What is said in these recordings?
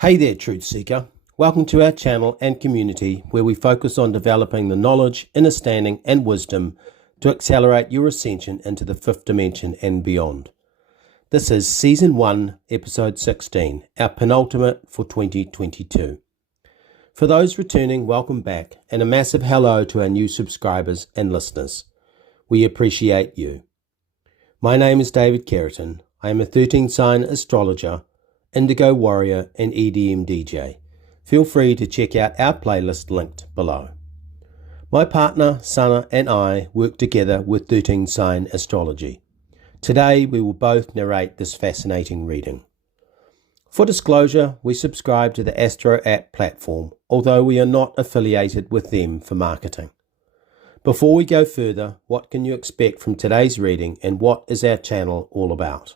Hey there, Truth Seeker. Welcome to our channel and community where we focus on developing the knowledge, understanding, and wisdom to accelerate your ascension into the fifth dimension and beyond. This is Season 1, Episode 16, our penultimate for 2022. For those returning, welcome back, and a massive hello to our new subscribers and listeners. We appreciate you. My name is David Keratin. I am a 13-sign astrologer, Indigo Warrior, and EDM DJ. Feel free to check out our playlist linked below. My partner, Sana, and I work together with 13-sign astrology. Today we will both narrate this fascinating reading. For disclosure, we subscribe to the Astro app platform, although we are not affiliated with them for marketing. Before we go further, what can you expect from today's reading and what is our channel all about?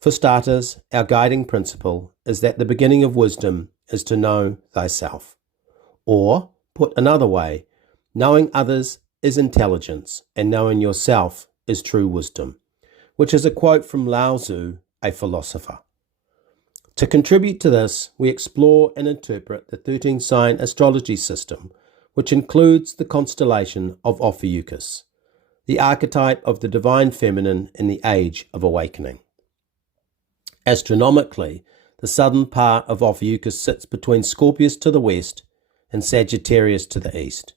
For starters, our guiding principle is that the beginning of wisdom is to know thyself. Or, put another way, knowing others is intelligence and knowing yourself is true wisdom, which is a quote from Lao Tzu, a philosopher. To contribute to this, we explore and interpret the 13-sign astrology system, which includes the constellation of Ophiuchus, the archetype of the divine feminine in the age of awakening. Astronomically, the southern part of Ophiuchus sits between Scorpius to the west and Sagittarius to the east.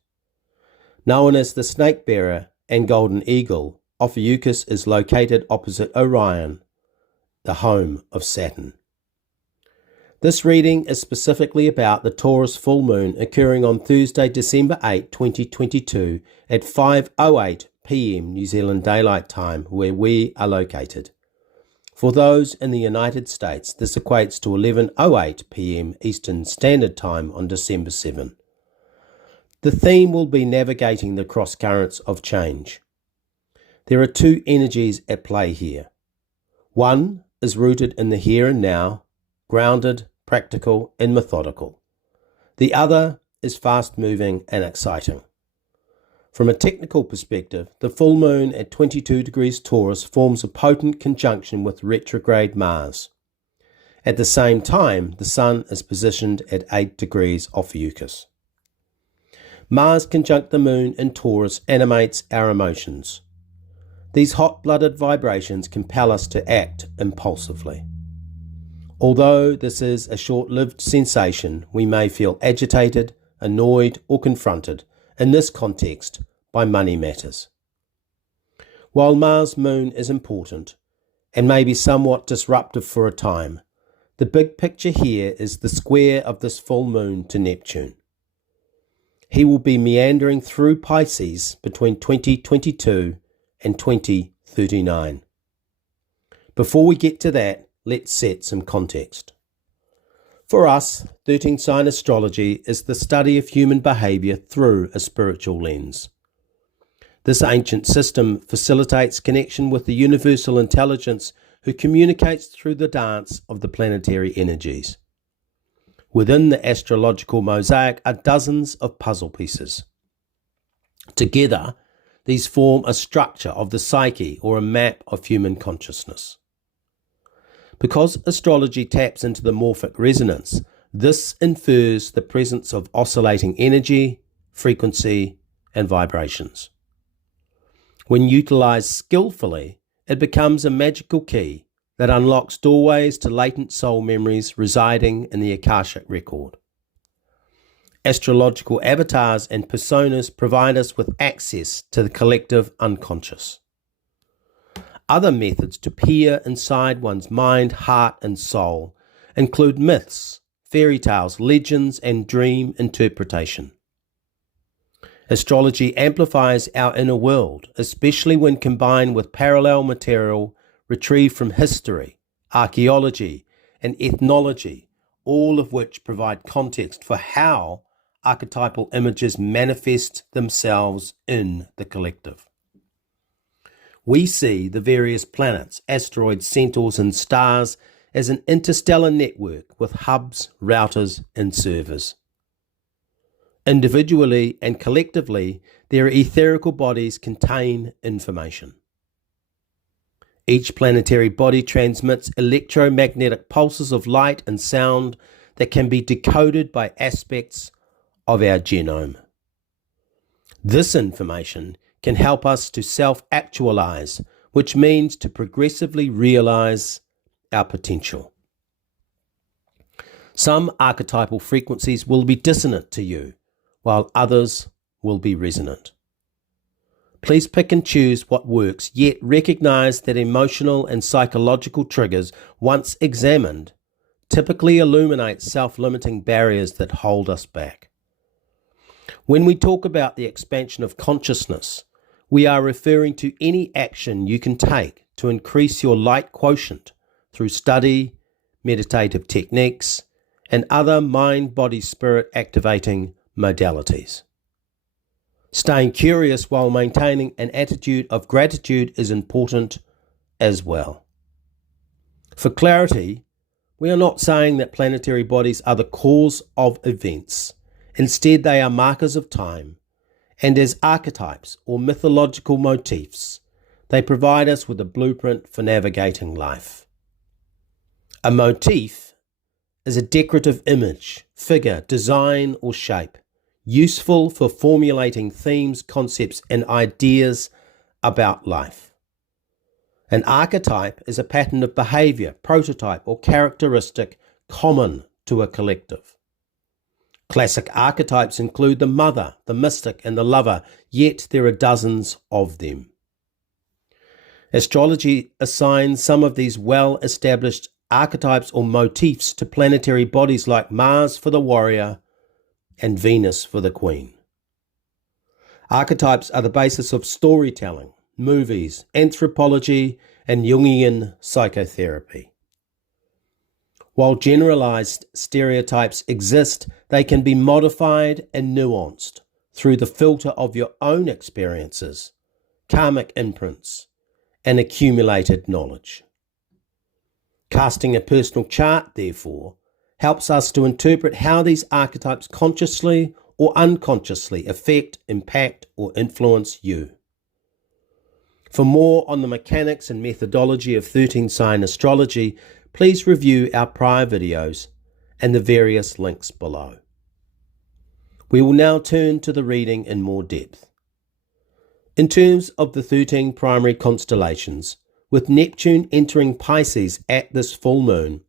Known as the Snake Bearer and Golden Eagle, Ophiuchus is located opposite Orion, the home of Saturn. This reading is specifically about the Taurus full moon occurring on Thursday, December 8, 2022 at 5:08 p.m. New Zealand Daylight Time, where we are located. For those in the United States, this equates to 11:08 p.m. Eastern Standard Time on December 7. The theme will be navigating the cross currents of change. There are two energies at play here. One is rooted in the here and now, grounded, practical, and methodical. The other is fast-moving and exciting. From a technical perspective, the full moon at 22 degrees Taurus forms a potent conjunction with retrograde Mars. At the same time, the Sun is positioned at 8 degrees Ophiuchus. Mars conjunct the moon in Taurus animates our emotions. These hot-blooded vibrations compel us to act impulsively. Although this is a short-lived sensation, we may feel agitated, annoyed, or confronted, in this context, by money matters. While Mars moon is important, and may be somewhat disruptive for a time, the big picture here is the square of this full moon to Neptune. He will be meandering through Pisces between 2022 and 2039. Before we get to that, let's set some context. For us, 13-sign astrology is the study of human behavior through a spiritual lens. This ancient system facilitates connection with the universal intelligence who communicates through the dance of the planetary energies. Within the astrological mosaic are dozens of puzzle pieces. Together, these form a structure of the psyche or a map of human consciousness. Because astrology taps into the morphic resonance, this infers the presence of oscillating energy, frequency, and vibrations. When utilized skillfully, it becomes a magical key that unlocks doorways to latent soul memories residing in the Akashic record. Astrological avatars and personas provide us with access to the collective unconscious. Other methods to peer inside one's mind, heart, and soul include myths, fairy tales, legends, and dream interpretation. Astrology amplifies our inner world, especially when combined with parallel material retrieved from history, archaeology, and ethnology, all of which provide context for how archetypal images manifest themselves in the collective. We see the various planets, asteroids, centaurs, and stars as an interstellar network with hubs, routers, and servers. Individually and collectively, their etherical bodies contain information. Each planetary body transmits electromagnetic pulses of light and sound that can be decoded by aspects of our genome. This information can help us to self-actualize, which means to progressively realize our potential. Some archetypal frequencies will be dissonant to you, while others will be resonant. Please pick and choose what works, yet recognize that emotional and psychological triggers, once examined, typically illuminate self-limiting barriers that hold us back. When we talk about the expansion of consciousness, we are referring to any action you can take to increase your light quotient through study, meditative techniques, and other mind-body-spirit activating modalities. Staying curious while maintaining an attitude of gratitude is important as well. For clarity, we are not saying that planetary bodies are the cause of events. Instead, they are markers of time, and as archetypes or mythological motifs, they provide us with a blueprint for navigating life. A motif is a decorative image, figure, design, or shape, useful for formulating themes, concepts, and ideas about life. An archetype is a pattern of behavior, prototype, or characteristic common to a collective. Classic archetypes include the mother, the mystic, and the lover, yet there are dozens of them. Astrology assigns some of these well-established archetypes or motifs to planetary bodies like Mars for the warrior and Venus for the queen. Archetypes are the basis of storytelling, movies, anthropology, and Jungian psychotherapy. While generalized stereotypes exist, they can be modified and nuanced through the filter of your own experiences, karmic imprints, and accumulated knowledge. Casting a personal chart, therefore, helps us to interpret how these archetypes consciously or unconsciously affect, impact, or influence you. For more on the mechanics and methodology of 13-sign astrology, please review our prior videos and the various links below. We will now turn to the reading in more depth. In terms of the 13 primary constellations, with Neptune entering Pisces at this full moon,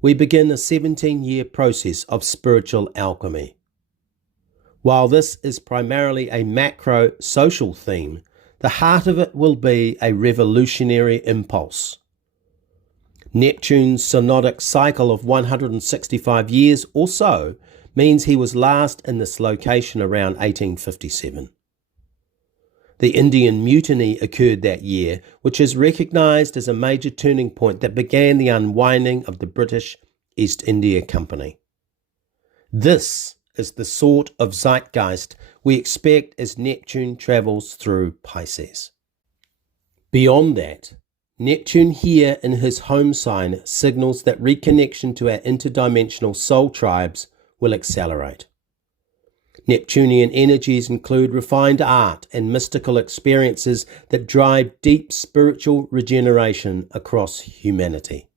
we begin a 17-year process of spiritual alchemy. While this is primarily a macro-social theme, the heart of it will be a revolutionary impulse. Neptune's synodic cycle of 165 years or so means he was last in this location around 1857. The Indian Mutiny occurred that year, which is recognised as a major turning point that began the unwinding of the British East India Company. This is the sort of zeitgeist we expect as Neptune travels through Pisces. Beyond that, Neptune here in his home sign signals that reconnection to our interdimensional soul tribes will accelerate. Neptunian energies include refined art and mystical experiences that drive deep spiritual regeneration across humanity.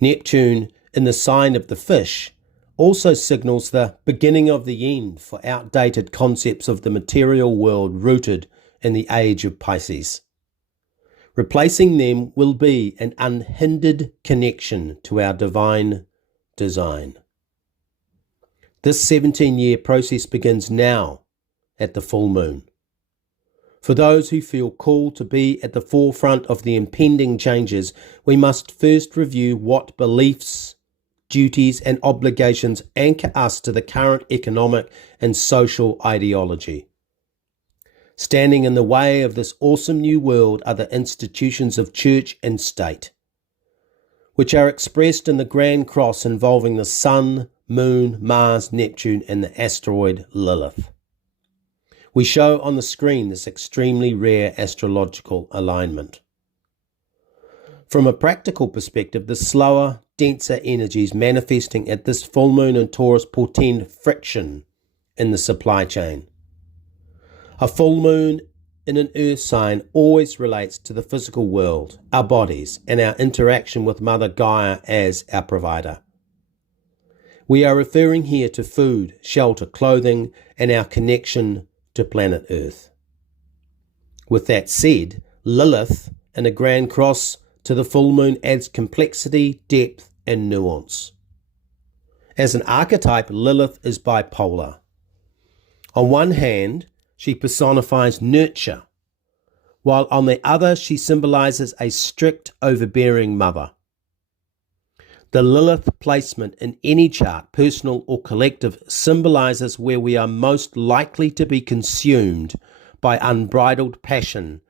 Neptune, in the sign of the fish, also signals the beginning of the end for outdated concepts of the material world rooted in the age of Pisces. Replacing them will be an unhindered connection to our divine design. This 17-year process begins now at the full moon. For those who feel called to be at the forefront of the impending changes, we must first review what beliefs, duties, and obligations anchor us to the current economic and social ideology. Standing in the way of this awesome new world are the institutions of church and state, which are expressed in the Grand Cross involving the Sun, Moon, Mars, Neptune, and the asteroid Lilith. We show on the screen this extremely rare astrological alignment. From a practical perspective, the slower, denser energies manifesting at this full moon in Taurus portend friction in the supply chain. A full moon in an earth sign always relates to the physical world, our bodies, and our interaction with Mother Gaia as our provider. We are referring here to food, shelter, clothing, and our connection to planet Earth. With that said, Lilith in a grand cross to the full moon adds complexity, depth, and nuance. As an archetype, Lilith is bipolar. On one hand, she personifies nurture, while on the other she symbolizes a strict, overbearing mother. The Lilith placement in any chart, personal or collective, symbolizes where we are most likely to be consumed by unbridled passion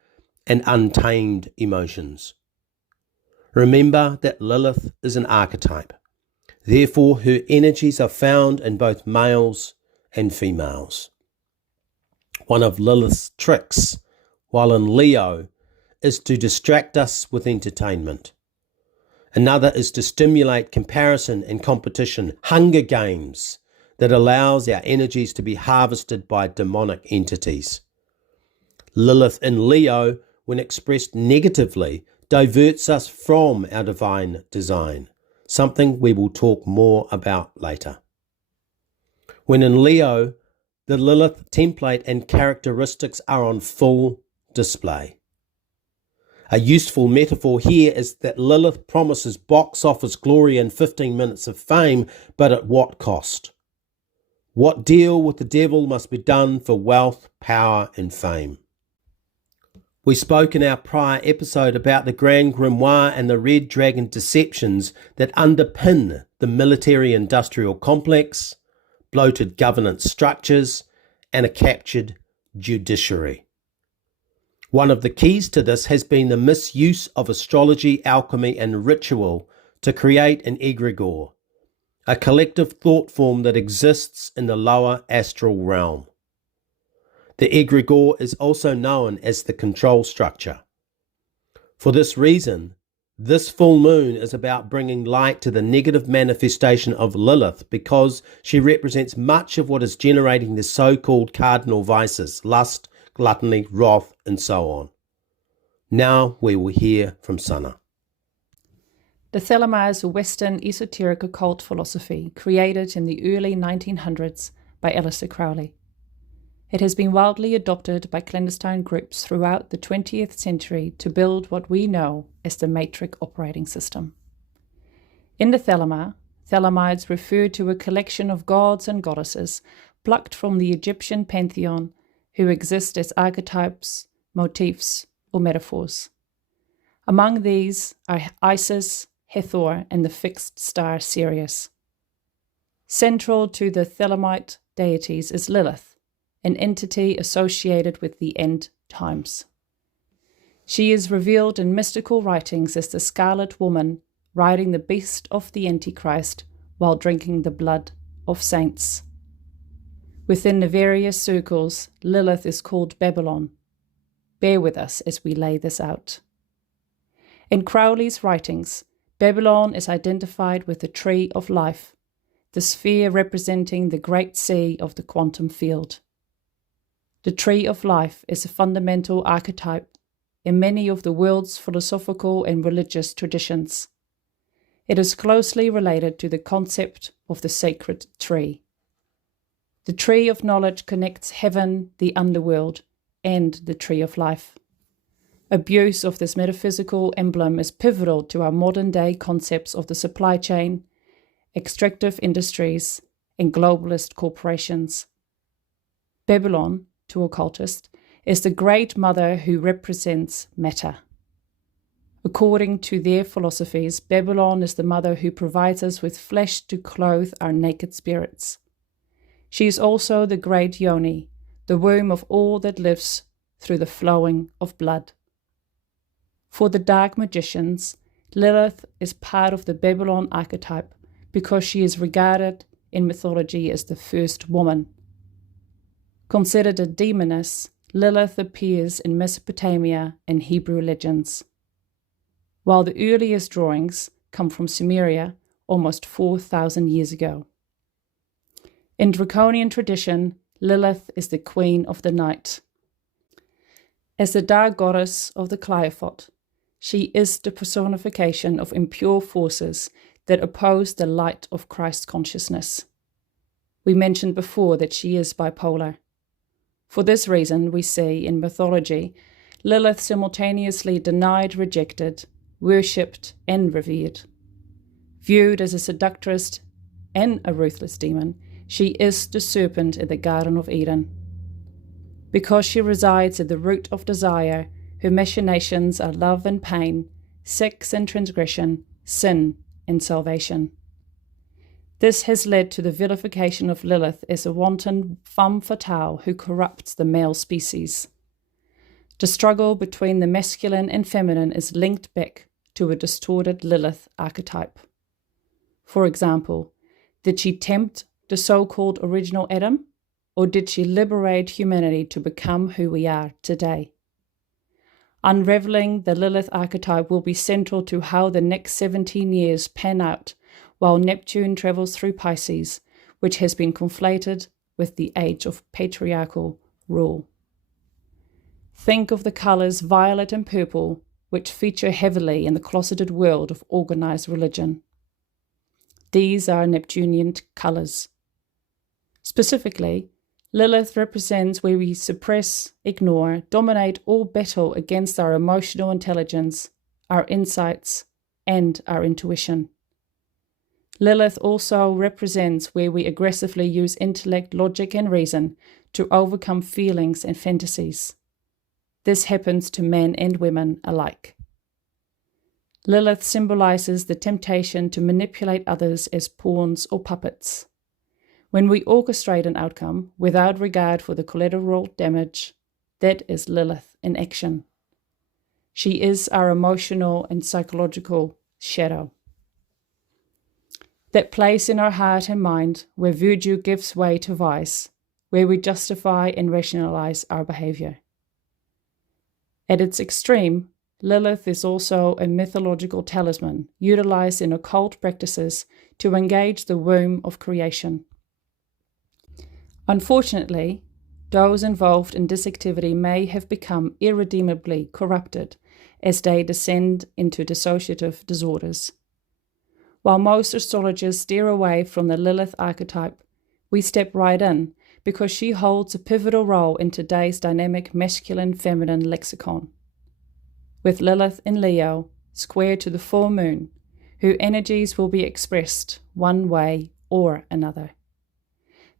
and untamed emotions. Remember that Lilith is an archetype. Therefore, her energies are found in both males and females. One of Lilith's tricks, while in Leo, is to distract us with entertainment. Another is to stimulate comparison and competition, Hunger Games, that allows our energies to be harvested by demonic entities. Lilith in Leo, when expressed negatively, diverts us from our divine design, something we will talk more about later. When in Leo, the Lilith template and characteristics are on full display. A useful metaphor here is that Lilith promises box office glory and 15 minutes of fame, but at what cost? What deal with the devil must be done for wealth, power, and fame? We spoke in our prior episode about the Grand Grimoire and the Red Dragon deceptions that underpin the military-industrial complex, bloated governance structures, and a captured judiciary. One of the keys to this has been the misuse of astrology, alchemy, and ritual to create an egregore, a collective thought form that exists in the lower astral realm. The egregore is also known as the control structure. For this reason, this full moon is about bringing light to the negative manifestation of Lilith because she represents much of what is generating the so-called cardinal vices, lust, gluttony, wrath, and so on. Now we will hear from Sana. The Thelema is a Western esoteric occult philosophy created in the early 1900s by Aleister Crowley. It has been widely adopted by clandestine groups throughout the 20th century to build what we know as the matrix operating system. In the Thelema, Thelemides refer to a collection of gods and goddesses plucked from the Egyptian pantheon who exist as archetypes, motifs, or metaphors. Among these are Isis, Hathor, and the fixed star Sirius. Central to the Thelemite deities is Lilith, an entity associated with the end times. She is revealed in mystical writings as the Scarlet Woman riding the beast of the Antichrist while drinking the blood of saints. Within the various circles, Lilith is called Babylon. Bear with us as we lay this out. In Crowley's writings, Babylon is identified with the tree of life, the sphere representing the great sea of the quantum field. The tree of life is a fundamental archetype in many of the world's philosophical and religious traditions. It is closely related to the concept of the sacred tree. The tree of knowledge connects heaven, the underworld, and the tree of life. Abuse of this metaphysical emblem is pivotal to our modern-day concepts of the supply chain, extractive industries, and globalist corporations. Babylon, to occultists, is the great mother who represents matter. According to their philosophies, Babylon is the mother who provides us with flesh to clothe our naked spirits. She is also the great Yoni, the womb of all that lives through the flowing of blood. For the dark magicians, Lilith is part of the Babylon archetype because she is regarded in mythology as the first woman. Considered a demoness, Lilith appears in Mesopotamia and Hebrew legends, while the earliest drawings come from Sumeria almost 4,000 years ago. In Draconian tradition, Lilith is the queen of the night. As the dark goddess of the Qliphoth, she is the personification of impure forces that oppose the light of Christ consciousness. We mentioned before that she is bipolar. For this reason, we see in mythology Lilith simultaneously denied, rejected, worshipped, and revered. Viewed as a seductress and a ruthless demon, she is the serpent in the Garden of Eden. Because she resides at the root of desire, her machinations are love and pain, sex and transgression, sin and salvation. This has led to the vilification of Lilith as a wanton femme fatale who corrupts the male species. The struggle between the masculine and feminine is linked back to a distorted Lilith archetype. For example, did she tempt the so-called original Adam, or did she liberate humanity to become who we are today? Unraveling the Lilith archetype will be central to how the next 17 years pan out while Neptune travels through Pisces, which has been conflated with the age of patriarchal rule. Think of the colours violet and purple, which feature heavily in the closeted world of organised religion. These are Neptunian colours. Specifically, Lilith represents where we suppress, ignore, dominate, or battle against our emotional intelligence, our insights, and our intuition. Lilith also represents where we aggressively use intellect, logic, and reason to overcome feelings and fantasies. This happens to men and women alike. Lilith symbolizes the temptation to manipulate others as pawns or puppets. When we orchestrate an outcome without regard for the collateral damage, that is Lilith in action. She is our emotional and psychological shadow. That place in our heart and mind where virtue gives way to vice, where we justify and rationalize our behavior. At its extreme, Lilith is also a mythological talisman utilized in occult practices to engage the womb of creation. Unfortunately, those involved in this activity may have become irredeemably corrupted as they descend into dissociative disorders. While most astrologers steer away from the Lilith archetype, we step right in because she holds a pivotal role in today's dynamic masculine-feminine lexicon. With Lilith in Leo, square to the full moon, her energies will be expressed one way or another.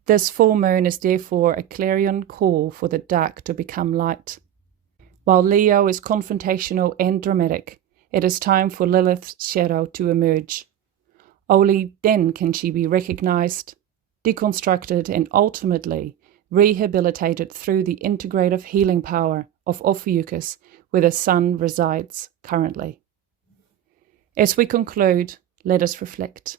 This full moon is therefore a clarion call for the dark to become light. While Leo is confrontational and dramatic, it is time for Lilith's shadow to emerge. Only then can she be recognized, deconstructed, and ultimately rehabilitated through the integrative healing power of Ophiuchus, where the sun resides currently. As we conclude, let us reflect.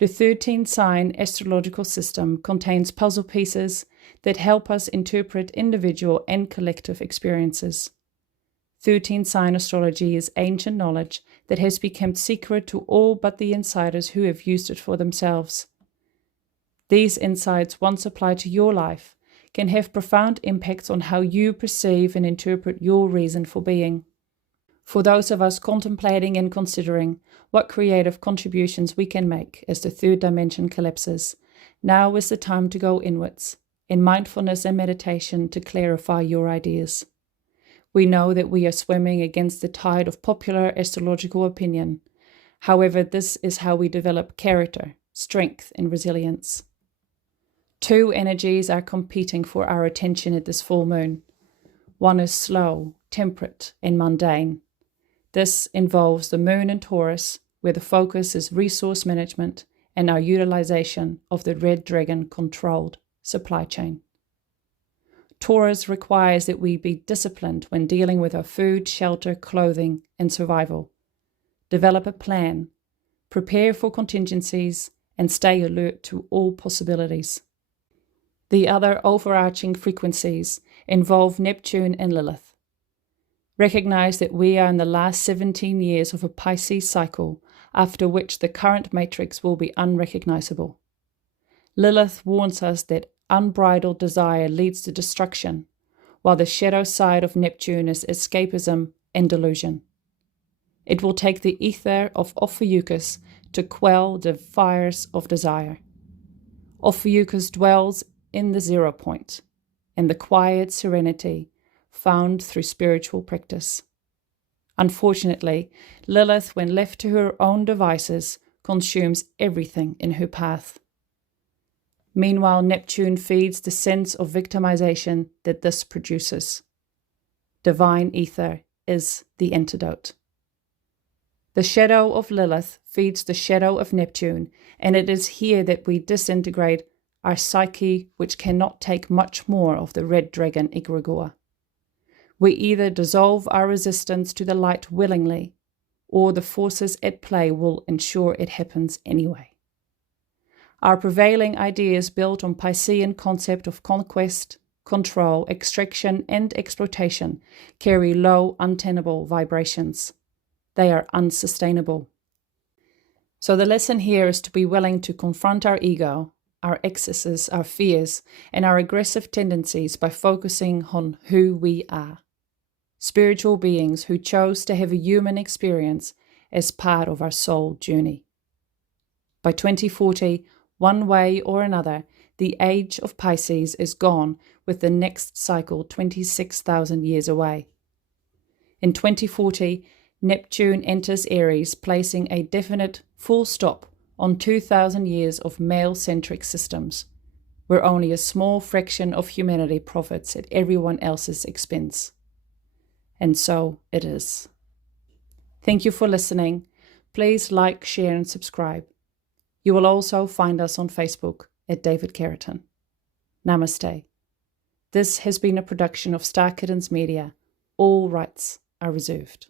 The 13-sign astrological system contains puzzle pieces that help us interpret individual and collective experiences. 13-sign astrology is ancient knowledge that has become secret to all but the insiders who have used it for themselves. These insights, once applied to your life, can have profound impacts on how you perceive and interpret your reason for being. For those of us contemplating and considering what creative contributions we can make as the third dimension collapses, now is the time to go inwards, in mindfulness and meditation to clarify your ideas. We know that we are swimming against the tide of popular astrological opinion. However, this is how we develop character, strength, and resilience. Two energies are competing for our attention at this full moon. One is slow, temperate, and mundane. This involves the moon in Taurus, where the focus is resource management and our utilization of the red dragon controlled supply chain. Taurus requires that we be disciplined when dealing with our food, shelter, clothing, and survival. Develop a plan, prepare for contingencies, and stay alert to all possibilities. The other overarching frequencies involve Neptune and Lilith. Recognize that we are in the last 17 years of a Pisces cycle, after which the current matrix will be unrecognizable. Lilith warns us that unbridled desire leads to destruction, while the shadow side of Neptune is escapism and delusion. It will take the ether of Ophiuchus to quell the fires of desire. Ophiuchus dwells in the 0 point, in the quiet serenity found through spiritual practice. Unfortunately, Lilith, when left to her own devices, consumes everything in her path. Meanwhile, Neptune feeds the sense of victimization that this produces. Divine ether is the antidote. The shadow of Lilith feeds the shadow of Neptune, and it is here that we disintegrate our psyche, which cannot take much more of the red dragon egregore. We either dissolve our resistance to the light willingly, or the forces at play will ensure it happens anyway. Our prevailing ideas built on Piscean concept of conquest, control, extraction, and exploitation carry low, untenable vibrations. They are unsustainable. So the lesson here is to be willing to confront our ego, our excesses, our fears, and our aggressive tendencies by focusing on who we are. Spiritual beings who chose to have a human experience as part of our soul journey. By 2040, one way or another, the age of Pisces is gone, with the next cycle 26,000 years away. In 2040, Neptune enters Aries, placing a definite full stop on 2,000 years of male-centric systems, where only a small fraction of humanity profits at everyone else's expense. And so it is. Thank you for listening. Please like, share, and subscribe. You will also find us on Facebook at David Carrington. Namaste. This has been a production of Star Kittens Media. All rights are reserved.